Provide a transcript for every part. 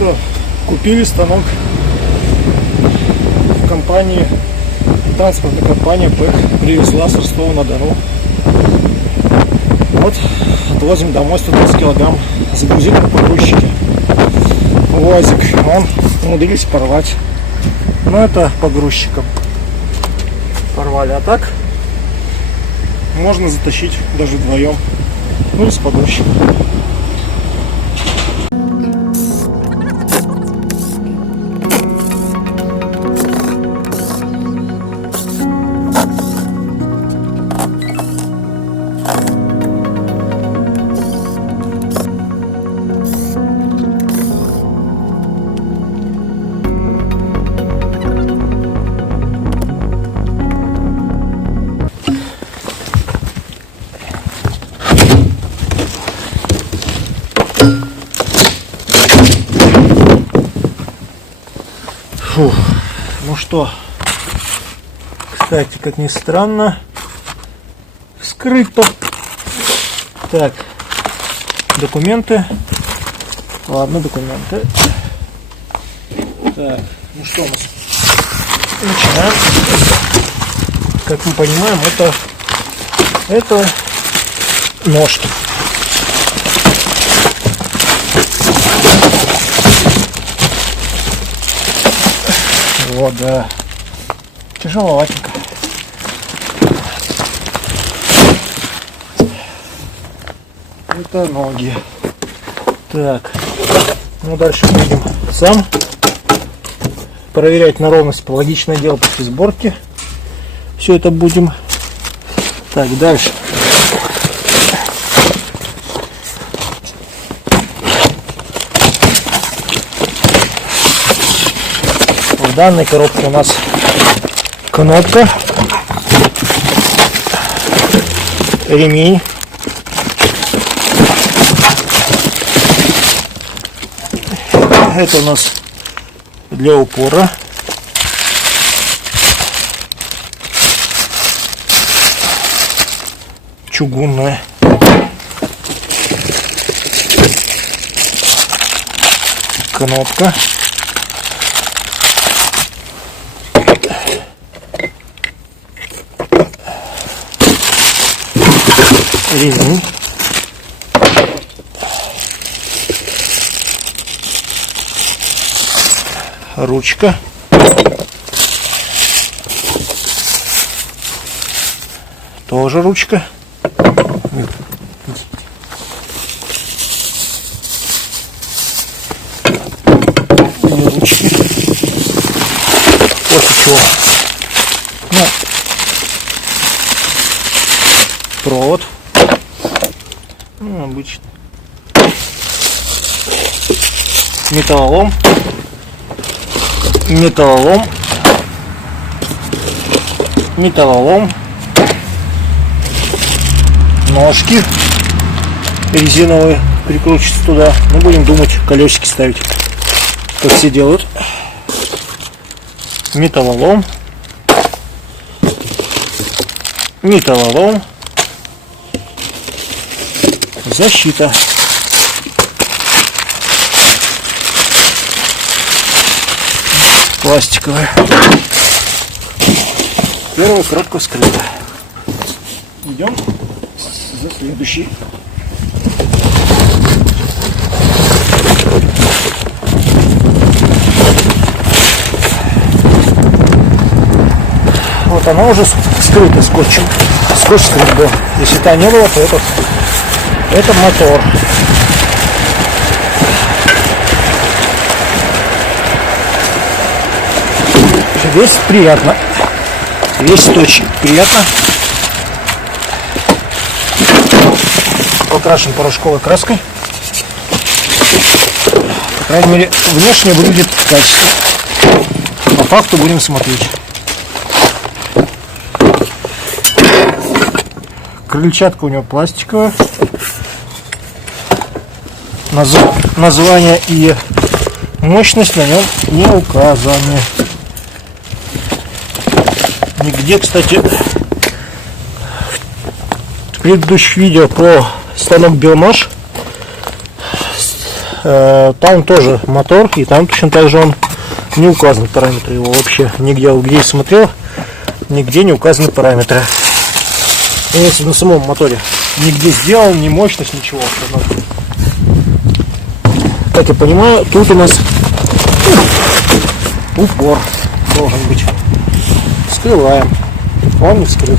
что, купили станок в компании, транспортная компания ПЭК привезла с Ростова-на-Дону. Вот, отвозим домой 120 килограмм, загрузили на погрузчике. УАЗик, он умудрились порвать. Но это погрузчиком порвали, а так можно затащить даже вдвоем, ну или с погрузчиком. Фух. Ну что, кстати, как ни странно, вскрыто. Так, документы. Ладно, документы. Так, ну что у нас? Начинаем. Как мы понимаем, это ножки. Вот, да. Тяжеловатенько. Это ноги. Так. Ну, дальше будем сам проверять на ровность. Логичное дело после сборки. Все это будем. Так, дальше. В данной коробке у нас кнопка, ремень, это у нас для упора, чугунная, кнопка. Ремень. Ручка. Тоже ручка. Две ручки. Вот еще. Ну, провод. Ну, обычно. Металлолом. Металлолом. Металлолом. Ножки резиновые прикручиваются туда. Мы будем думать, колесики ставить, как все делают. Металлолом. Металлолом. Защита. Пластиковая. Первая коробка вскрыта. Идем за следующей. Вот она уже скрыта скотчем. Скотч скрыт был. Если та не было, то это мотор. Весит приятно. Весит очень приятно. Покрашен порошковой краской. По крайней мере, внешне выглядит качественно. По факту будем смотреть. Крыльчатка у него пластиковая. Название и мощность на нем не указаны. Нигде, кстати, в предыдущих видео про станок Белмаш там тоже мотор, и там точно так же он не указаны параметры его вообще. Нигде, где я смотрел, нигде не указаны параметры. Если на самом моторе нигде сделан, ни мощность, ничего. Как я понимаю, тут у нас упор должен быть. Вскрываем. Он не вскрыт.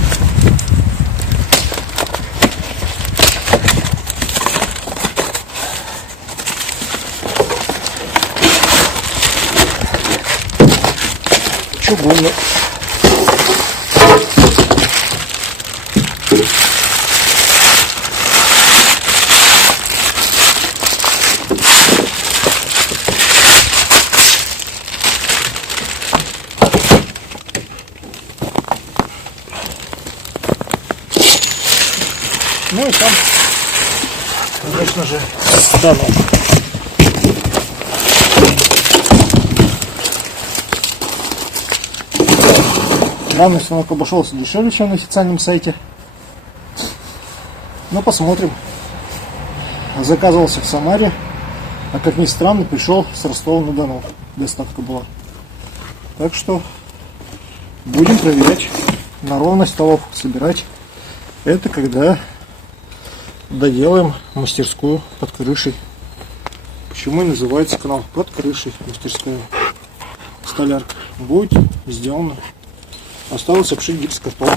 Чугунный. Ну и там, конечно же, станок. Данный станок обошелся дешевле, чем на официальном сайте. Но посмотрим. Заказывался в Самаре, а как ни странно, пришел с Ростова-на-Дону. Доставка была. Так что будем проверять на ровность столов, собирать. Это когда доделаем мастерскую под крышей. Почему и называется канал под крышей мастерская столярка. Будет сделано. Осталось обшить гипсокартон.